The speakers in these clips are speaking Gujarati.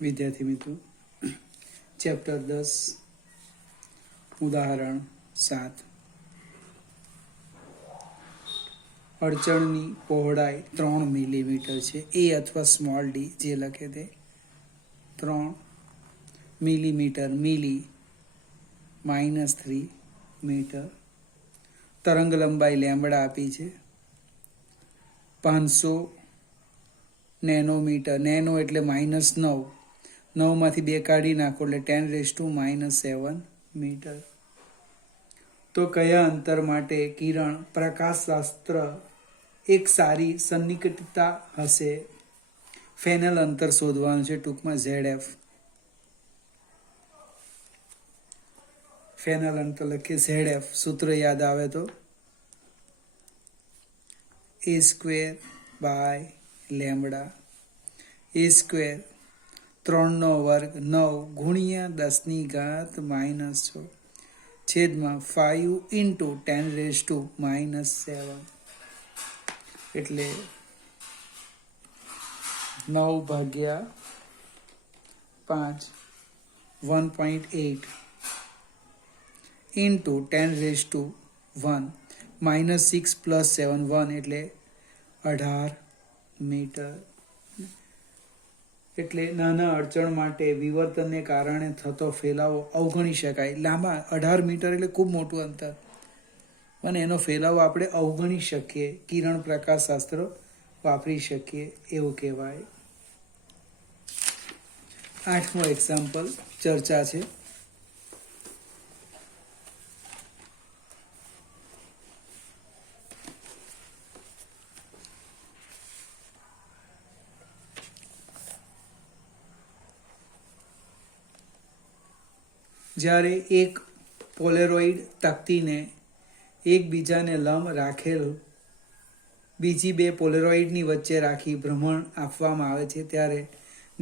વિદ્યાર્થી મિત્રો, ચેપ્ટર 10 ઉદાહરણ 7 અડચણની પહોળાઈ 3 મિલીમીટર છે. એ અથવા સ્મોલ ડી જે લખે તે 3 મિલીમીટર, મિલી -3 મીટર. તરંગ લંબાઈ લેમ્બડા આપી છે 500 નેનોમીટર. નેનો એટલે -9, 9માંથી 2 કાઢી નાખો એટલે 10⁻⁻7 મીટર. તો કયા અંતર માટે કિરણ પ્રકાશશાસ્ત્ર એક સારી સન્નિકટતા હશે? ફેનલ અંતર શોધવાનું છે, ટૂંકમાં ZF. ફેનલ અંતર લખીએ ZF. સૂત્ર યાદ આવે તો a²/λ. a² 3/2 9 ગુણ્યા 10⁻⁻6 છેદમાં 5 × 10⁻⁻7 એટલે 9/5 1.8 × 10⁻1 -6 + 7 1 એટલે 18 મીટર. એટલે નાના અડચણ માટે વિવર્તનને કારણે થતો ફેલાવો અવગણી શકાય. લાંબા 18 મીટર એટલે ખૂબ મોટું અંતર, અને એનો ફેલાવો આપણે અવગણી શકીએ, કિરણ પ્રકાશશાસ્ત્ર વાપરી શકીએ એવું કહેવાય. 8મો એક્ઝામ્પલ ચર્ચા છે. જ્યારે એક પોલેરોઇડ તકતીને એકબીજાને લંબ રાખેલ બીજી 2 પોલેરોઇડની વચ્ચે રાખી ભ્રમણ આપવામાં આવે છે, ત્યારે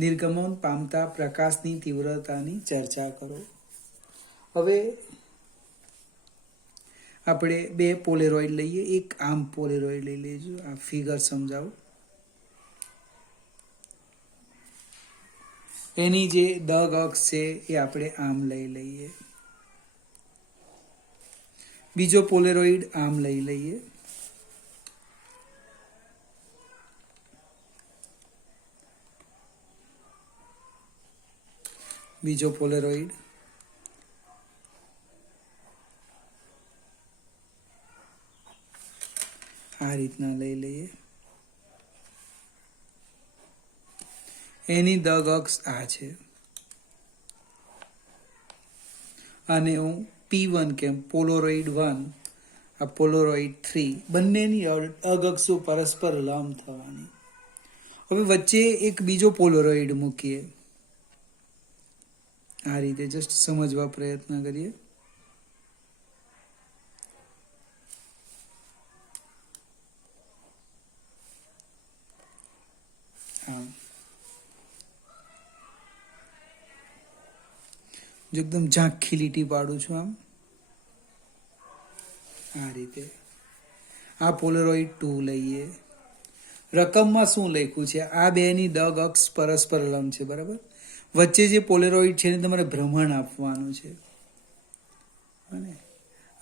નિર્ગમન પામતા પ્રકાશની તીવ્રતાની ચર્ચા કરો. હવે આપણે 2 પોલેરોઇડ લઈએ. એક આમ પોલેરોઇડ લઈ લેજો. આ ફિગર સમજાવો. એની જે દગ અક્ષ છે એ આપણે આમ લઈ લઈએ. બીજો પોલેરોઇડ આમ લઈ લઈએ. બીજો પોલેરોઇડ આ રીતના લઈ લઈએ. એની દગ અક્ષ આ છે, અને હું P1 કેમ પોલેરોઇડ 1, આ પોલેરોઇડ 3, બંનેની અગક્ષો પરસ્પર લંબ થવાની. હવે વચ્ચે એક બીજો પોલેરોઇડ મૂકીએ. આ રીતે જસ્ટ સમજવા પ્રયત્ન કરીએ. આમ જો એકદમ ઝાંખી લીટી પાડું છું આમ, આ રીતે. આ પોલેરોઇડ 2 લઈએ. રકમમાં શું લખ્યું છે? આ બેની દગ અક્ષ પરસ્પર લંબ છે, બરાબર. વચ્ચે જે પોલેરોઇડ છે એને તમારે ભ્રમણ આપવાનું છે,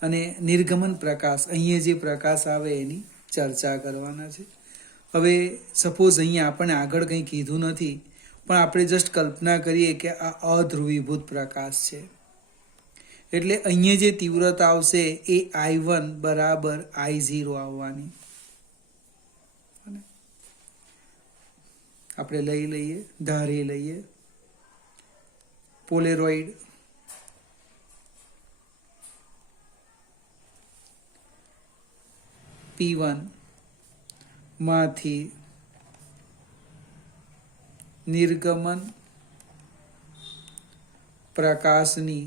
અને નિર્ગમન પ્રકાશ, અહીંયા જે પ્રકાશ આવે એની ચર્ચા કરવાના છે. હવે સપોઝ અહીંયા આપણને આગળ કંઈ કીધું નથી, પણ આપણે જસ્ટ કલ્પના કરીએ કે આ અધ્રુવીભૂત પ્રકાશ છે, એટલે અહીંયા જે તીવ્રતા આવશે એ I1 = I0 આવવાની. આપણે લઈ લઈએ, ધારી લઈએ. પોલેરોઇડ P1 માંથી નિર્ગમન પ્રકાશની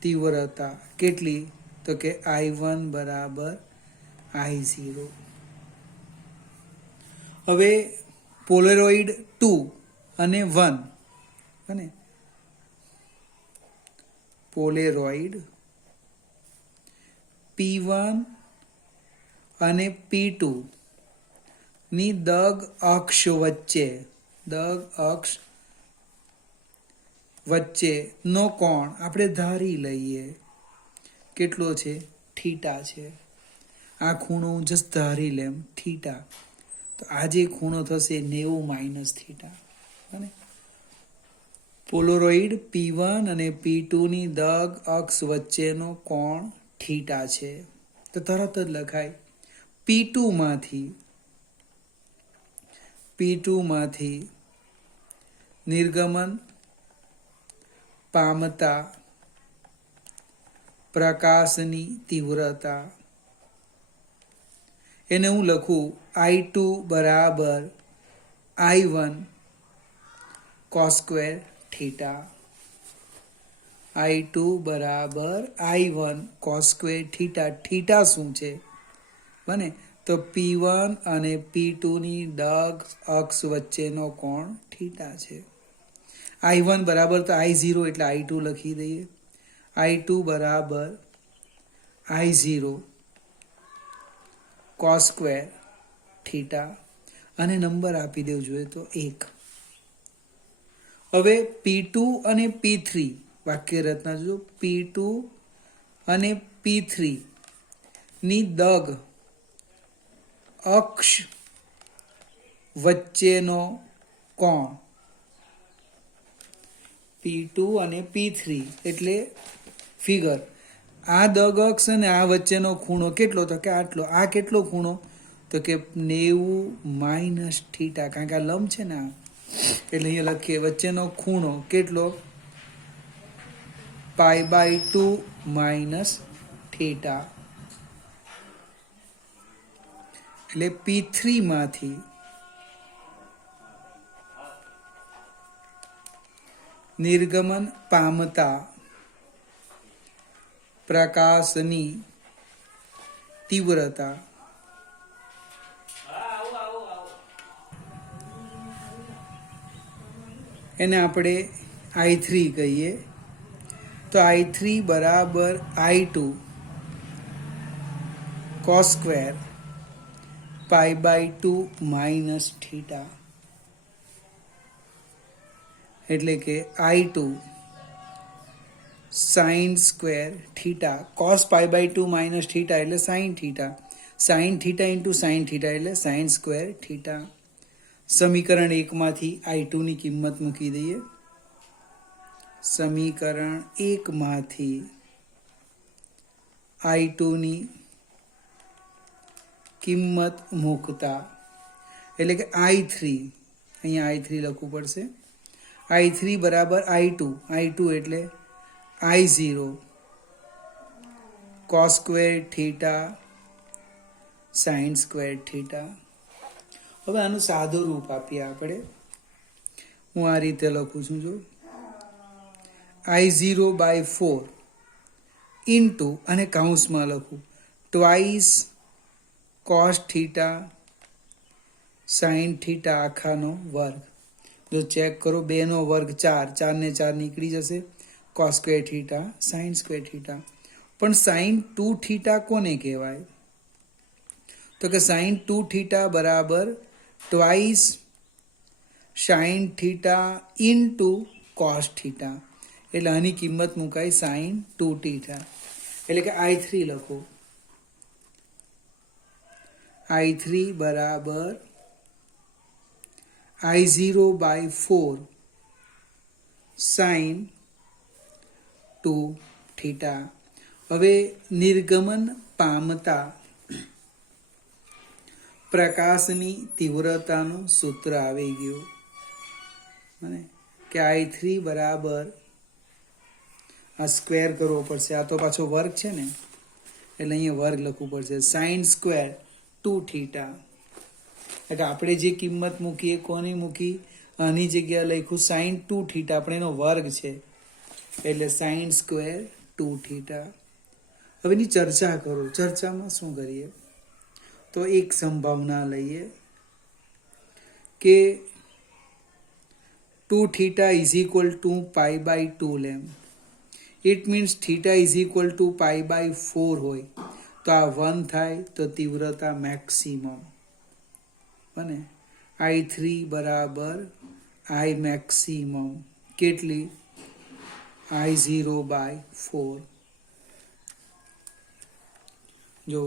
તીવ્રતા કેટલી? તો કે I1 = I0. હવે પોલેરોઇડ 2 અને 1, અને પોલેરોઇડ P1 અને P2 ની દગ અક્ષ વચ્ચે દગ અક્ષ વચ્ચેનો કોણ આપણે ધારી લઈએ કેટલો છે, થીટા છે. આ ખૂણો હું જસ્ટ ધારી લેમ થીટા, તો આ જે ખૂણો થશે 90 - થીટા. બને પોલોરોઇડ P1 અને P2 ની દગ અક્ષ વચ્ચેનો કોણ થીટા છે. તો તરત જ લખાય P2 માંથી નિર્ગમન પામતા પ્રકાશની તીવ્રતા, એને હું લખું I2 બરાબર I1 cos square theta. I2 બરાબર I1 cos square theta. Theta શું છે? બને તો P1 અને P2 ની દગ અક્ષ વચ્ચેનો કોણ થીટા છે. I1 બરાબર તો I0 એટલે I2 લખી દઈએ. I2 બરાબર I0 cos સ્ક્વેર થીટા અને નંબર આપી દેવું જોઈએ તો 1. હવે P2 અને P3 વાક્ય રચના જો P2 અને P3 ની દગ અક્ષ વચ્ચેનો કોણ P2 અને P3 એટલે ફિગર આ દગ અક્ષ અને આ વચ્ચેનો ખૂણો કેટલો, તો કે આટલો. આ કેટલો ખૂણો, તો કે 90 - થીટા, કારણ કે આ લંબ છે ને આ, એટલે અહીંયા લખીએ વચ્ચેનો ખૂણો કેટલો π/2 - થીટા. એટલે P3 માંથી નિર્ગમન પામતા પ્રકાશની તીવ્રતા એને આપણે I3 કહીએ. તો I3 બરાબર I2 cos સ્ક્વેર π/2 - થીટા. એટલે કે I2 sin square theta. cos π/2 - theta એટલે sin theta. sin theta into sin theta એટલે sin સ્ક્વેર થીટા. સમીકરણ 1 માંથી I2 ની કિંમત મૂકી દઈએ. સમીકરણ 1 માંથી I2 ની કિંમત મૂકતા એટલે કે I3, અહીંયા I3 લખવું પડશે. I3 બરાબર I2 એટલે I0 cos square theta sin square theta. હવે આનું સાદું રૂપ આપીએ આપણે. હું આ રીતે લખું છું જો I0/4 ઇન્ટુ અને કૌંસમાં લખું twice cos theta sin theta આખાનો વર્ગ. જો ચેક કરો 2 નો વર્ગ 4, 4 ને 4 નીકળી જશે. cos square theta sin square theta. પણ sin 2 થીટા કોને કહેવાય? તો કે sin 2 થીટા બરાબર twice sin theta into cos theta. એટલે આની કિંમત મુકાય sin 2 થીટા. એટલે કે I3 લખો. I3 બરાબર I0/4 sin 2 થીટા. હવે નિર્ગમન પામતા પ્રકાશની તીવ્રતાનું સૂત્ર આવી ગયું અને કે I3 બરાબર આ સ્ક્વેર કરવો પડશે. આ તો પાછો વર્ગ છે ને, એટલે અહીંયા વર્ગ લખવું પડશે. sin square 2 theta. એટલે આપણે જે કિંમત મૂકીએ કોની મૂકી, આની જગ્યાએ લખ્યું sin 2 થીટા, આપણે એનો વર્ગ છે એટલે sin સ્ક્વેર 2 થીટા. હવે એની ચર્ચા કરો. ચર્ચામાં શું કરીએ તો એક સંભાવના લઈએ કે 2 થીટા ઇઝ ઇક્વલ ટુ π/2 લેમ. It means theta is equal to π/4 હોય તો આ 1 થાય તો તીવ્રતા મેક્સિમમ. બને I3 બરાબર આઈ મેક્સિમમ કેટલી I0/4 જો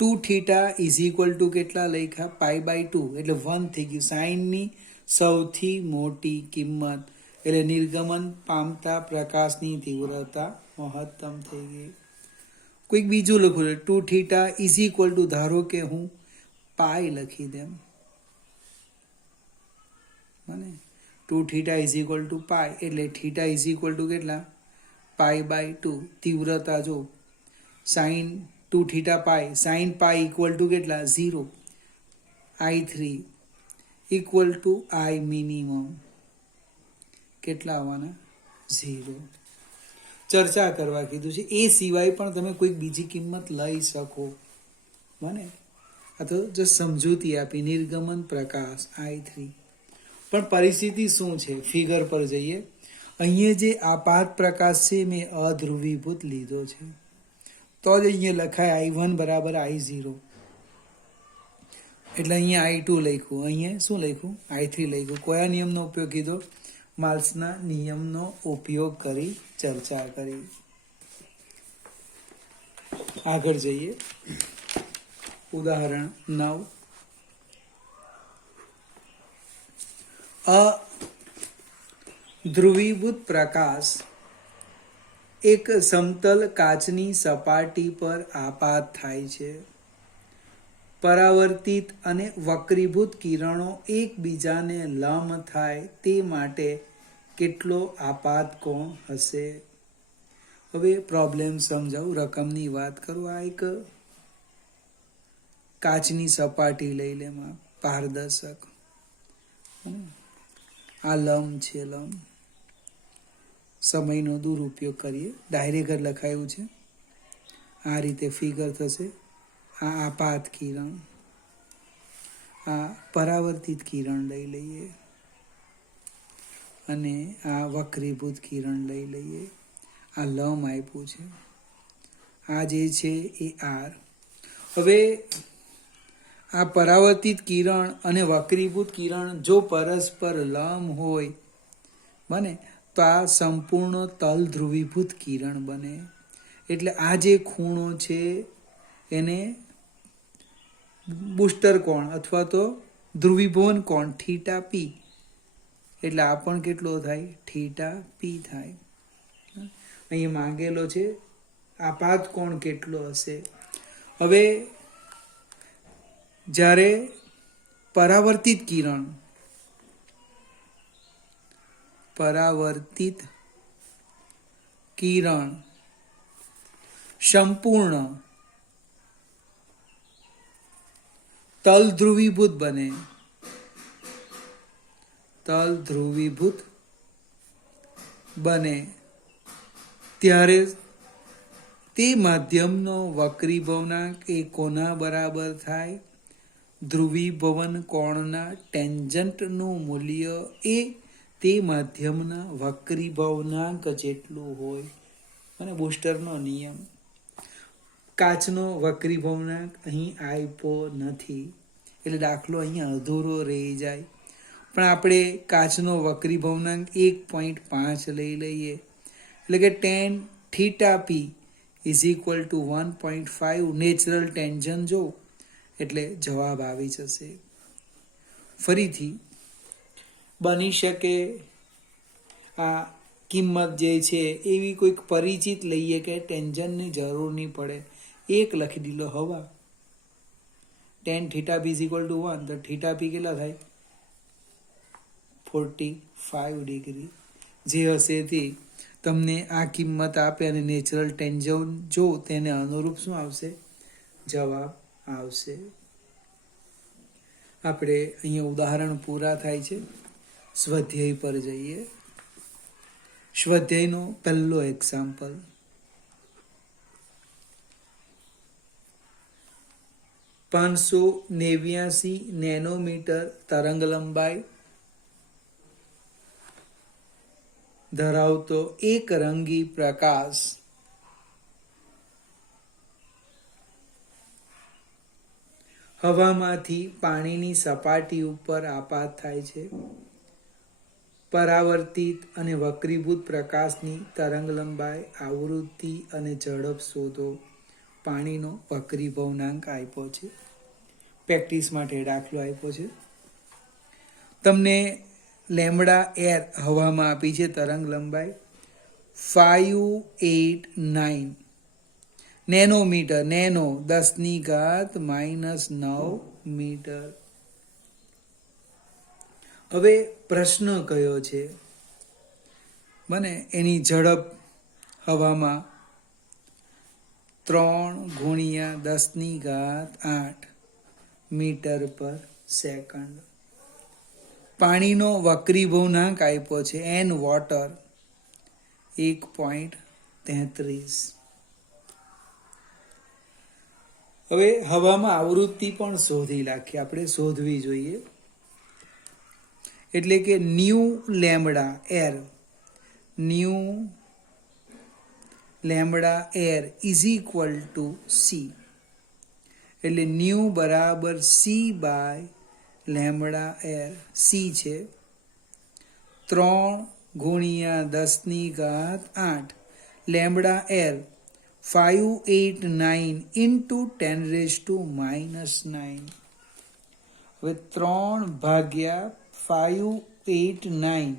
2θ ઇઝ ઇક્વલ ટુ કેટલા લખ્યા π/2 એટલે 1 થઈ ગયું. સાઇનની સૌથી મોટી કિંમત એટલે નિર્ગમન પામતા પ્રકાશની તીવ્રતા મહત્તમ થઈ ગઈ. કોઈક બીજું લખું 2θ ઇઝ ઇક્વલ ટુ ધારો કે હું પાઈ લખી દેમ મને 2θ ઇઝ ઇક્વલ ટુ પાઈ એટલે θ ઇઝ ઇક્વલ ટુ કેટલા π/2 તીવ્રતા જો sine 2θ pi sine pi equal to કેટલા 0 I3 equal to I minimum કેટલા આવવાના 0. ચર્ચા કરવા કીધું છે. એ સિવાય પણ તમે કોઈક બીજી કિંમત લઈ શકો મને આ તો જસ્ટ સમજૂતી આપી. નિર્ગમન પ્રકાશ I3 પણ પરિસ્થિતિ શું છે ફિગર પર જઈએ. અહીંયા જે આપાત પ્રકાશ છે મેં અધ્રુવીભૂત લીધો છે તો જ અહીંયા લખાય I1 બરાબર I0 એટલે અહીંયા I2 લખ્યું. અહીંયા શું લખ્યું I3 લખ્યું. કયા નિયમનો ઉપયોગ કીધો માર્લ્સના નિયમનો ઉપયોગ કરી ચર્ચા કરી. આગળ જઈએ. ઉદાહરણ 9 અધ્રુવીભૂત પ્રકાશ એક સમતલ કાચની સપાટી પર આપાત થાય છે. પરાવર્તિત અને વક્રીભૂત કિરણો એકબીજાને લંબ થાય તે માટે કેટલો આપાત કોણ હશે. હવે પ્રોબ્લેમ સમજાવું, રકમની વાત કરું. આ એક કાચની સપાટી લઈ લે માં પારદર્શક, આ લંબ છે. લંબ સમયનો દુરુપયોગ કરીએ, ડાયરેક્ટ લખાયું છે આ રીતે ફિગર થશે. આ આપાત કિરણ, આ પરાવર્તિત કિરણ લઈ લઈએ અને આ વક્રીભૂત કિરણ લઈ લઈએ. આ લંબ આપ્યું છે, આ જે છે એ R. હવે આ પરાવર્તિત કિરણ અને વક્રીભૂત કિરણ જો પરસ્પર લંબ હોય બને તો આ સંપૂર્ણ તલ ધ્રુવીભૂત કિરણ બને. એટલે આ જે ખૂણો છે એને બુસ્ટર કોણ અથવા તો ધ્રુવીભવન કોણ θP, એટલે આ પણ કેટલો થાય θP થાય. અહીંયા માંગેલો છે આપાત કોણ કેટલો હશે. હવે જ્યારે પરાવર્તિત કિરણ સંપૂર્ણ તલ ધ્રુવીભૂત બને ત્યારે તે માધ્યમનો વક્રીભવનાંક એ કોના બરાબર થાય? ધ્રુવીભવન કોણના ટેન્જન્ટનું મૂલ્ય એ તે માધ્યમના વક્રીભવનાંક જેટલું હોય. અને બુસ્ટરનો નિયમ, કાચનો વક્રીભવનાંક અહીં આપ્યો નથી એટલે દાખલો અહીંયા અધૂરો રહી જાય. પણ આપણે કાચનો વક્રીભવનાંક 1.5 લઈ લઈએ એટલે કે tan θP is equal to 1.5 natural tangent જો એટલે જવાબ આવી જશે. ફરીથી બની શકે આ કિંમત જે છે એવી કોઈક પરિચિત લઈએ કે ટેન્જનની જરૂર નહીં પડે. એક લખી દીધો હવા tan θP is equal two 1 તો θP કેટલા થાય 45 ડિગ્રી. જે હશે તે તમને આ કિંમત આપે અને નેચરલ ટેન્જન જો તેને અનુરૂપ શું આવશે જવાબ આવશે. આપણે અહીંયા ઉદાહરણ પૂરા થાય છે. સ્વાધ્યાય પર જઈએ. સ્વાધ્યાયનો પહેલો એક્ઝામ્પલ, 589 નેનોમીટર તરંગ લંબાઈ ધરાવતો એક રંગી પ્રકાશ હવામાંથી પાણીની સપાટી ઉપર આપાત થાય છે. પરાવર્તિત અને વક્રીભૂત પ્રકાશની તરંગ લંબાઈ, આવૃત્તિ અને ઝડપ શોધો. પાણીનો વક્રીભવનાંક આપ્યો છે. પ્રેક્ટિસ માટે દાખલો આપ્યો છે. તમને લેમ્બડા એર હવામાં આપી છે તરંગ લંબાઈ 589 નેનોમીટર, નેનો 10⁻⁻9 મીટર. હવે પ્રશ્ન કયો છે? મને એની ઝડપ હવામાં 3×10⁸ મીટર પર સેકન્ડ. પાણીનો વક્રીભવનાંક આપ્યો છે એન વોટર 1.33. હવે હવામાં આવૃત્તિ પણ શોધી નાખીએ, આપણે શોધવી જોઈએ. એટલે કે nu lambda air is equal to c. એટલે ન્યૂ બરાબર c by lambda air. C છે 3×10⁸. Lambda air 589 into 10⁻⁹. હવે 3/589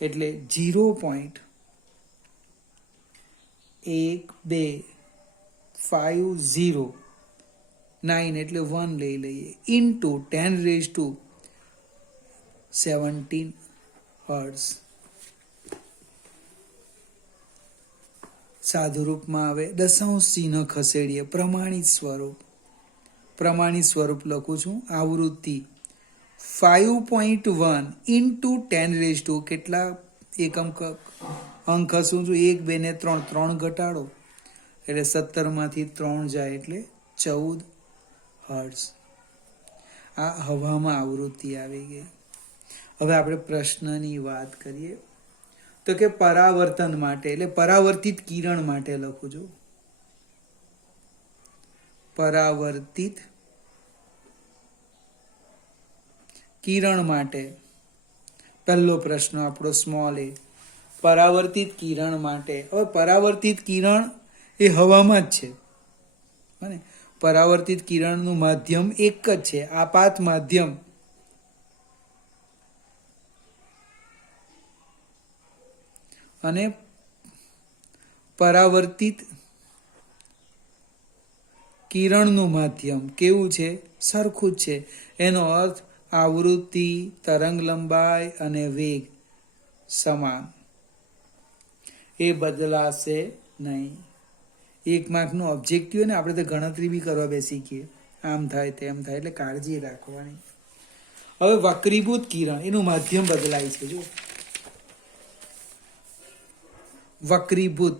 એટલે 0.1250 એટલે 1 લઈ લઈએ ઇન્ટુ 10⁻17 હર્ટ્ઝ. સાદુ રૂપમાં આવે દશાંશ ચિહ્ન ખસેડીએ. પ્રમાણિત સ્વરૂપ લખું છું. આવૃત્તિ 5.1 ઇન્ટુ 10⁻, કેટલા એકમ અંક ખસું છું? 1, 2 ને 3, 3 ઘટાડો એટલે 17માંથી 3 જાય એટલે 14 હર્ટ્ઝ. આ હવામાં આવૃત્તિ આવી ગઈ. હવે આપણે પ્રશ્નની વાત કરીએ તો કે પરાવર્તન માટે, એટલે પરાવર્તિત કિરણ માટે લખું છું. પરાવર્તિત કિરણ માટે પહેલો પ્રશ્ન આપણો સ્મોલ એ. પરાવર્તિત કિરણ માટે, હવે પરાવર્તિત કિરણ એ હવામાં જ છે. પરાવર્તિત કિરણનું માધ્યમ એક જ છે, આપાત માધ્યમ. અને પરાવર્તિત કિરણનું માધ્યમ કેવું છે? સરખું જ છે. એનો અર્થ આવૃત્તિ, તરંગ લંબાઈ અને વેગ સમાન, એ બદલાશે નહીં. 1 માર્કનું ઓબ્જેક્ટિવ ને આપણે તો ગણતરી બી કરવા બેસી ગઈએ, આમ થાય તેમ થાય, એટલે કાળજી રાખવાની. હવે વક્રીભૂત કિરણ, એનું માધ્યમ બદલાય છે. જો વક્રીભૂત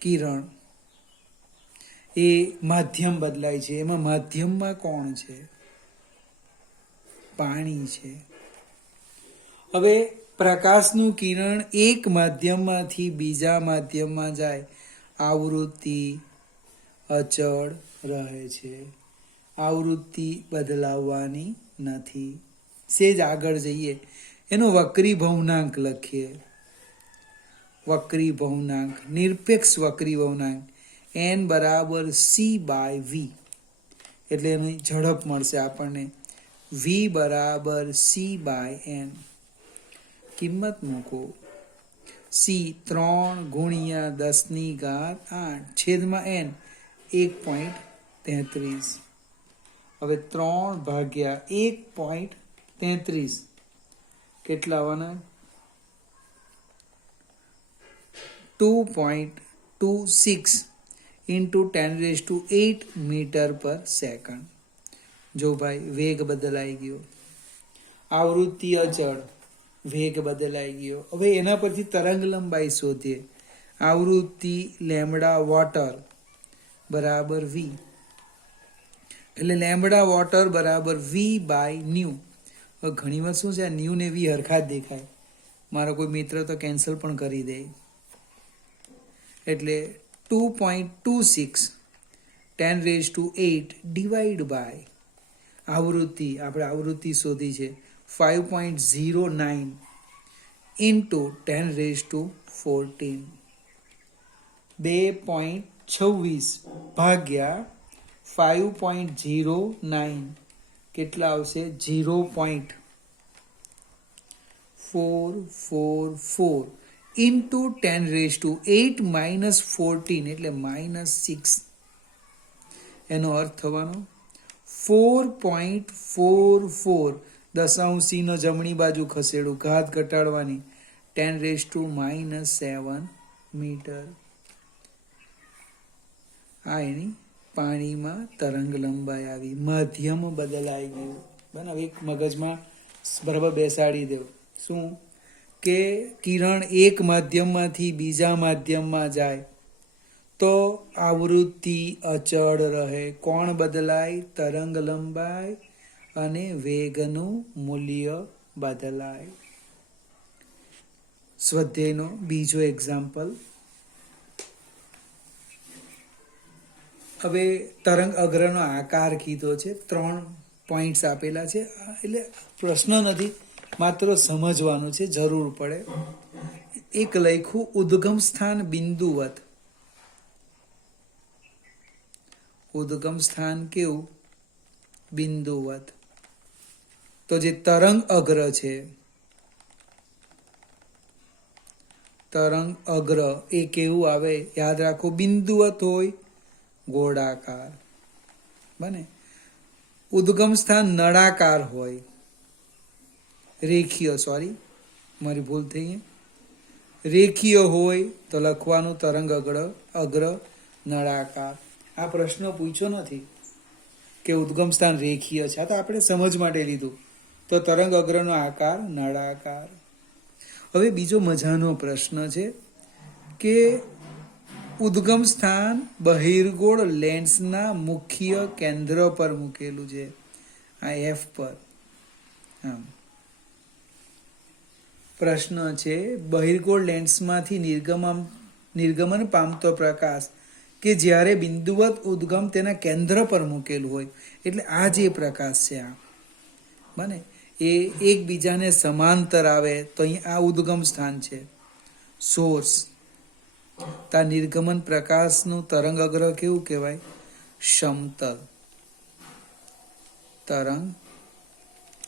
કિરણ એ માધ્યમ બદલાય છે. એમાં માધ્યમમાં કોણ છે? પાણી છે. હવે પ્રકાશનું કિરણ એક માધ્યમમાંથી બીજા માધ્યમમાં જાય, આવૃત્તિ અચળ રહે છે. આવૃત્તિ બદલાવવાની નથી. સેજ આગળ જઈએ, એનો વક્રીભવનાંક લખીએ. વક્રીભવનાંક, નિરપેક્ષ વક્રીભવનાંક n બરાબર c/v. એટલે એની ઝડપ મળશે આપણને v બરાબર c/n. કિંમત મૂકો. c 3×10⁸ છેદમાં n 1.33. હવે 3/1.33 કેટલા આવવાના? 2.26 into 10⁸ મીટર પર સેકન્ડ. જો ભાઈ વેગ બદલાઈ ગયો, આવૃત્તિ અચળ, વેગ બદલાઈ ગયો. હવે એના પરથી તરંગ લંબાઈ શોધીએ. આવૃત્તિ લેમ્બડા વોટર બરાબર v. એટલે લેમ્બડા વોટર બરાબર v/ન્યુ. હવે ઘણી વાર શું છે, આ ન્યુ ને v હરખા જ દેખાય. મારો કોઈ મિત્ર તો કેન્સલ પણ કરી દે. એટલે 2.26 10⁸ ડિવાઈડ બાય આવૃત્તિ, આપણે આવૃત્તિ શોધી છે 5.09 ઇન્ટુ 10⁻14 2.26 ભાગ્યા 5.09 કેટલા આવશે? 0.444 ઇન્ટુ 10⁻8 -14 એટલે -6. એનો અર્થ થવાનો 4.44 દશાંશીનો જમણી બાજુ ખસેડું, ઘાત ઘટાડવાની 10⁻7 મીટર. આ એની પાણીમાં તરંગ લંબાઈ આવી, માધ્યમ બદલાઈ ગયું. બરાબર, એક મગજમાં બરાબર બેસાડી દેવું. શું કે કિરણ એક માધ્યમમાંથી બીજા માધ્યમમાં જાય તો આવૃત્તિ અચળ રહે. કોણ બદલાય? તરંગ લંબાઈ અને વેગનું મૂલ્ય બદલાય. સ્વાધ્યાયનો બીજો એક્ઝામ્પલ. હવે તરંગ અગ્રનો આકાર કીધો છે, 3 પોઈન્ટ્સ આપેલા છે. એટલે પ્રશ્ન નથી, માત્ર સમજવાનું છે, જરૂર પડે. એક લખ્યું ઉદ્ગમ સ્થાન બિંદુવત. ઉદ્ગમ સ્થાન કેવું? બિંદુવત. તો જે તરંગ અગ્ર છે, તરંગ અગ્ર એ કેવું આવે? યાદ રાખો, બિંદુવત હોય, ગોળાકાર. બને. ઉદ્ગમ સ્થાન નળાકાર હોય, રેખીય, સોરી મારી ભૂલ થઈ, રેખીય હોય તો લખવાનું તરંગ અગ્ર નળાકાર. આ પ્રશ્ન પૂછ્યો નથી કે ઉદ્ગમ સ્થાન રેખીય છે, તો આપણે સમજ માટે લીધું. તો તરંગ અગ્રનો આકાર નળાકાર. હવે બીજો મજાનો પ્રશ્ન છે કે ઉદ્ગમ સ્થાન બહિર્ગોળ લેન્સના મુખ્ય કેન્દ્ર પર મૂકેલું છે, આ એફ પર. આમ પ્રશ્ન છે બહિર્ગોળ લેન્સમાંથી નિર્ગમન પામતો પ્રકાશ કે જ્યારે બિંદુવત ઉદ્ગમ તેના કેન્દ્ર પર મૂકેલું હોય, એટલે આ જે પ્રકાશ છે આ બને એ એકબીજાને સમાંતર આવે તો અહીં આ ઉદ્ગમ સ્થાન છે, સોર્સ. તા નિર્ગમન પ્રકાશનું તરંગ અગ્ર કેવું કહેવાય? સમતલ તરંગ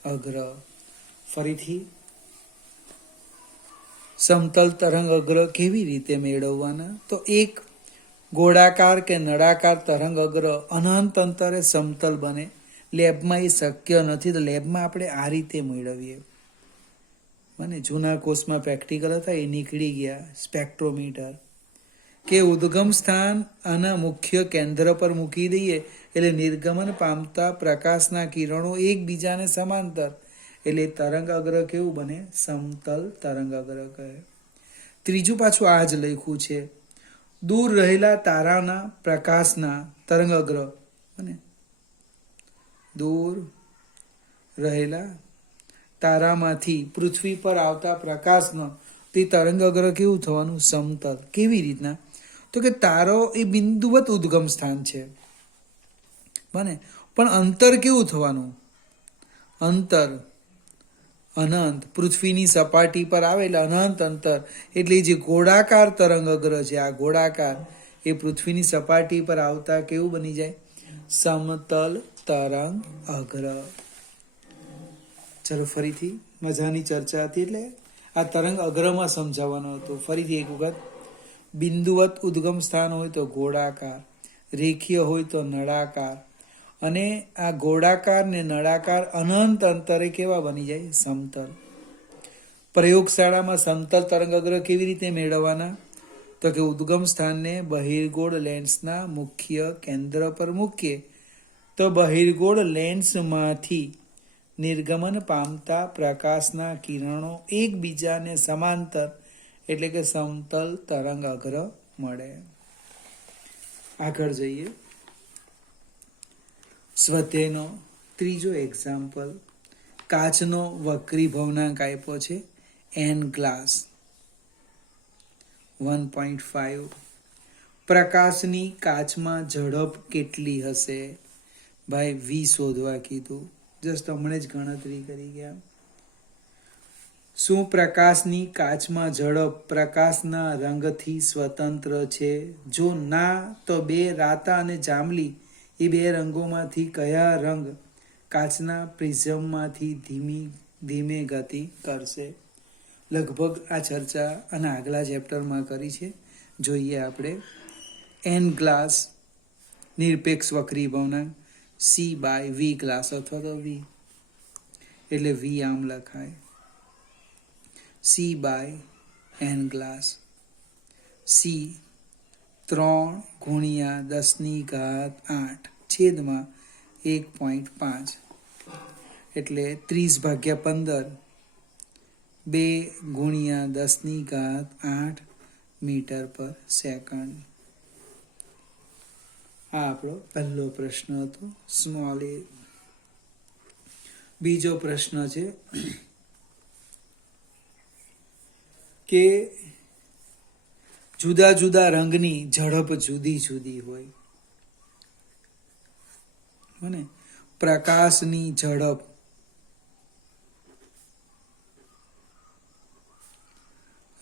અગ્ર. ફરીથી સમતલ તરંગ અગ્ર કેવી રીતે મેળવવાના? તો એક ગોળાકાર કે નળાકાર તરંગ અગ્ર અનંત અંતરે સમતલ બને. લેબમાં એ શક્ય નથી, તો લેબમાં આપણે આ રીતે મેળવીએ. મને જૂના કોર્સમાં પ્રેક્ટિકલ હતા, એ નીકળી ગયા. સ્પેક્ટ્રોમીટર કે ઉદ્ગમ સ્થાન આના મુખ્ય કેન્દ્ર પર મૂકી દઈએ એટલે નિર્ગમન પામતા પ્રકાશના કિરણો એકબીજાને સમાંતર, એટલે તરંગ અગ્ર કેવું બને? સમતલ તરંગ અગ્ર કહે. ત્રીજું પાછું આ જ લખ્યું છે, દૂર રહેલા તારાના પ્રકાશના તરંગ અગ્ર બને. દૂર રહેલા તારામાંથી પૃથ્વી પર આવતા પ્રકાશનો તે તરંગ અગ્ર કેવું થવાનું? સમતલ. કેવી રીતના? તો કે તારો એ બિંદુવત ઉદ્ગમ સ્થાન છે બને, પણ અંતર કેવું થવાનું? અંતર અનંત. પૃથ્વીની સપાટી પર આવે એટલે અનંત અંતર, એટલે જે ગોળાકાર તરંગ અગ્ર છે, આ ગોળાકાર એ પૃથ્વીની સપાટી પર આવતા કેવું બની જાય? સમતલ તરંગ અગ્ર. ચલો ફરીથી મજાની ચર્ચા હતી, એટલે આ તરંગ અગ્રમાં સમજાવવાનું હતું. ફરીથી એક વખત, બિંદુવત ઉદ્ગમ સ્થાન હોય તો ગોળાકાર, રેખીય હોય તો નળાકાર, અને આ ગોળાકાર ને નળાકાર અનંત અંતરે કેવા બની જાય? સમતલ. પ્રયોગશાળામાં સમતલ તરંગ અગ્ર કેવી રીતે મેળવવાના? તો કે ઉદ્ગમ સ્થાનને બહિર્ગોળ લેન્સના મુખ્ય કેન્દ્ર પર મૂકીએ તો બહિર્ગોળ લેન્સમાંથી નિર્ગમન પામતા પ્રકાશના કિરણો એકબીજાને સમાંતર, એટલે કે સમતલ તરંગ અગ્ર મળે. આગળ જઈએ. સ્વાધ્યાયનો ત્રીજો એક્ઝામ્પલ. કાચનો વક્રીભવનાંક આપ્યો છે n ગ્લાસ 1.5. પ્રકાશની કાચમાં ઝડપ કેટલી હશે? ભાઈ વી શોધવા કીધું, જસ્ટ હમણે જ ગણતરી કરી ગયા. શું પ્રકાશની કાચમાં ઝડપ પ્રકાશના રંગથી સ્વતંત્ર છે? જો ના, તો બે રાતા અને જાંબલી એ બે રંગોમાંથી કયા રંગ કાચના પ્રિઝમમાંથી ધીમે ગતિ કરશે? લગભગ આ ચર્ચા અને આગલા ચેપ્ટરમાં કરી છે. જોઈએ આપણે. એન ગ્લાસ નિરપેક્ષ વક્રીભવનાંક, સી બાય વી ગ્લાસ અથવા તો વી એટલે વી આમ લખાય, c by n glass. C 3×10⁸ છેદમાં 1.5 એટલે 30/15 2×10⁸ મીટર પર સેકન્ડ. આ આપણો પહેલો પ્રશ્ન હતો, સ્મોલ એ. બીજો પ્રશ્ન છે કે જુદા જુદા રંગની ઝડપ જુદી જુદી હોય. અને પ્રકાશની ઝડપ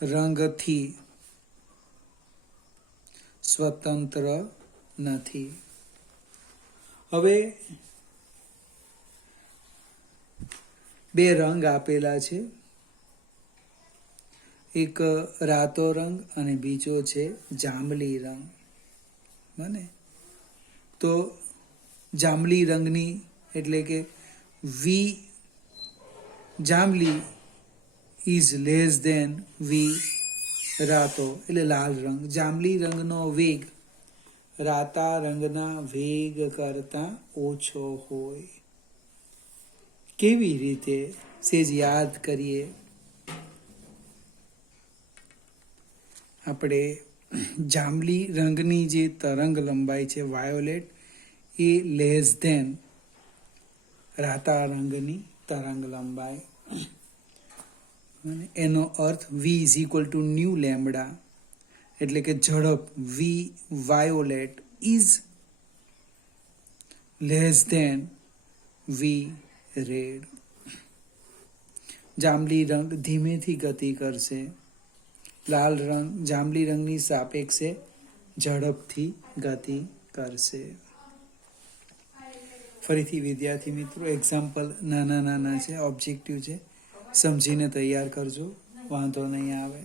રંગથી સ્વતંત્ર નથી. હવે બે રંગ આપેલા છે, એક રાતો રંગ અને બીજો છે જાંબલી રંગ. બને તો જાંબલી રંગની એટલે કે વી જાંબલી ઇઝ લેસ ધેન વી રાતો એટલે લાલ રંગ. જાંબલી રંગનો વેગ રાતા રંગના વેગ કરતા ઓછો હોય. કેવી રીતે? સેજ યાદ કરીએ. આપણે જાંબલી રંગની જે તરંગ લંબાઈ છે વાયોલેટ એ લેસ ધેન રાતા રંગની તરંગ લંબાઈ. એનો અર્થ v is equal to nu lambda એટલે કે ઝડપ v violet is less than v red. જાંબલી રંગ ધીમેથી ગતિ કરશે, લાલ રંગ જાંબલી રંગની સાપેક્ષે ઝડપથી ગતિ કરશે. ફરીથી વિદ્યાર્થી મિત્રો, એક્ઝામ્પલ નાના નાના છે, ઓબ્જેક્ટિવ છે, સમજીને તૈયાર કરજો, વાંધો નહીં આવે.